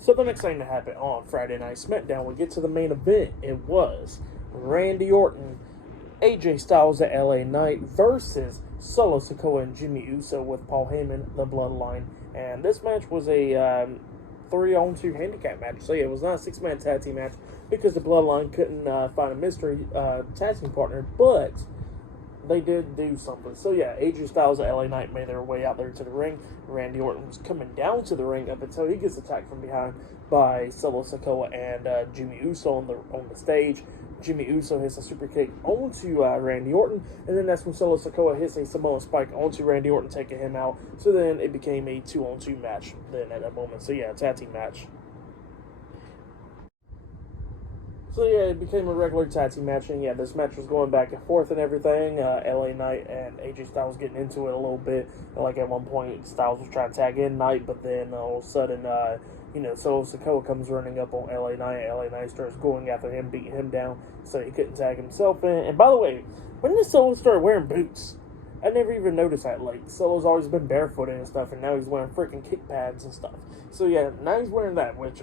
So the next thing to happen on Friday Night SmackDown, we get to the main event. It was Randy Orton, AJ Styles at LA Knight versus Solo Sikoa and Jimmy Uso with Paul Heyman, the Bloodline. And this match was a 3-on-2 handicap match. So yeah, it was not a 6-man tag team match because the Bloodline couldn't find a mystery tag team partner, but they did do something. So yeah, AJ Styles and LA Knight made their way out there to the ring. Randy Orton was coming down to the ring up until he gets attacked from behind by Solo Sikoa and Jimmy Uso on the stage. Jimmy Uso hits a super kick onto Randy Orton, and then that's when Solo Sikoa hits a Samoan spike onto Randy Orton, taking him out. So then it became a 2-on-2 match then at that moment. So yeah, tag team match. So yeah, it became a regular tag team match, and yeah, this match was going back and forth and everything. LA Knight and AJ Styles getting into it a little bit. Like at one point, Styles was trying to tag in Knight, but then all of a sudden, Solo Sikoa comes running up on LA Knight. LA Knight starts going after him, beating him down, so he couldn't tag himself in. And by the way, when did Solo start wearing boots? I never even noticed that. Like, Solo's always been barefooted and stuff, and now he's wearing freaking kick pads and stuff. So yeah, now he's wearing that, which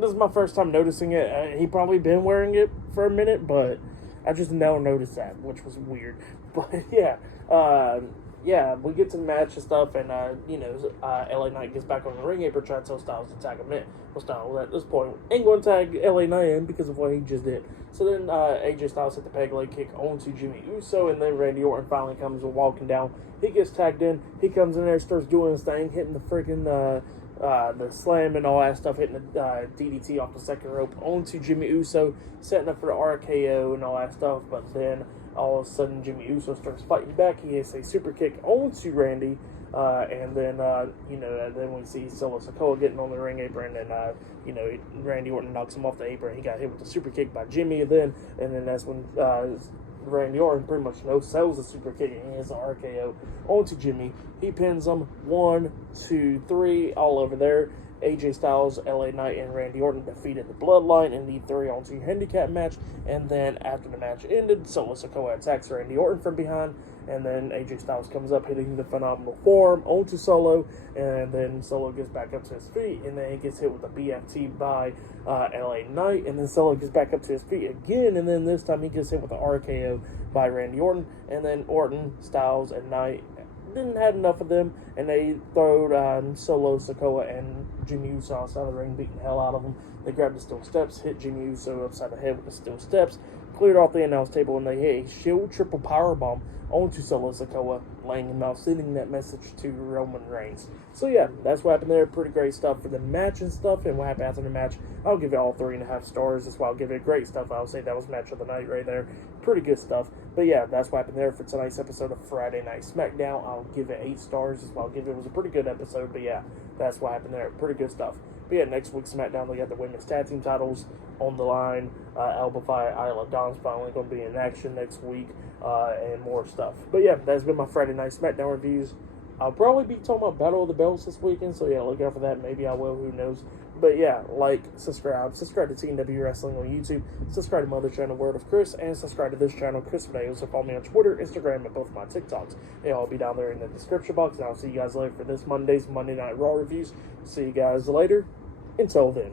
this is my first time noticing it. He probably been wearing it for a minute, but I just now noticed that, which was weird. But yeah, we get to the match and stuff, and LA Knight gets back on the ring apron, trying to tell Styles to tag him in. Well, Styles at this point ain't going to tag LA Knight in because of what he just did. So then AJ Styles hit the peg leg kick onto Jimmy Uso, and then Randy Orton finally comes walking down. He gets tagged in. He comes in there, starts doing his thing, hitting the freaking the slam and all that stuff, hitting the DDT off the second rope onto Jimmy Uso, setting up for the RKO and all that stuff. But then all of a sudden, Jimmy Uso starts fighting back. He hits a super kick onto Randy, and then then we see Solo Sikoa getting on the ring apron, and Randy Orton knocks him off the apron. He got hit with a super kick by Jimmy, and then that's when Randy Orton pretty much sells the super kick and hits an RKO onto Jimmy. He pins him 1, 2, 3 all over there. AJ Styles, LA Knight, and Randy Orton defeated the Bloodline in the 3-on-2 handicap match. And then after the match ended, Solo Sikoa attacks Randy Orton from behind, and then AJ Styles comes up hitting the phenomenal form onto Solo, and then Solo gets back up to his feet, and then he gets hit with a BFT by LA Knight, and then Solo gets back up to his feet again, and then this time he gets hit with an RKO by Randy Orton, and then Orton, Styles, and Knight didn't have enough of them, and they throwed Solo Sikoa and Jimmy Uso outside of the ring, beating the hell out of them. They grabbed the steel steps, hit Jimmy Uso upside the head with the steel steps, cleared off the announce table, and they hit a shield triple powerbomb onto Solo Sikoa, laying him out, sending that message to Roman Reigns. So yeah, that's what happened there. Pretty great stuff for the match and stuff, and what happened after the match, I'll give it all 3.5 stars. That's why I'll give it great stuff. I'll say that was match of the night right there. Pretty good stuff. But yeah, that's what happened there for tonight's episode of Friday Night SmackDown. I'll give it 8 stars. That's why I'll give it. It was a pretty good episode, but yeah, that's what happened there. Pretty good stuff. But yeah, next week's SmackDown, we got the women's tag team titles on the line. Alba Fyre, Isla Dawn's finally going to be in action next week, and more stuff. But yeah, that's been my Friday Night SmackDown reviews. I'll probably be talking about Battle of the Belts this weekend, so yeah, look out for that. Maybe I will, who knows. But yeah, subscribe to TNW Wrestling on YouTube, subscribe to my other channel, Word of Chris, and subscribe to this channel, Chris Videos. So follow me on Twitter, Instagram, and both my TikToks. They'll all be down there in the description box, and I'll see you guys later for this Monday Night Raw reviews. See you guys later. Until then.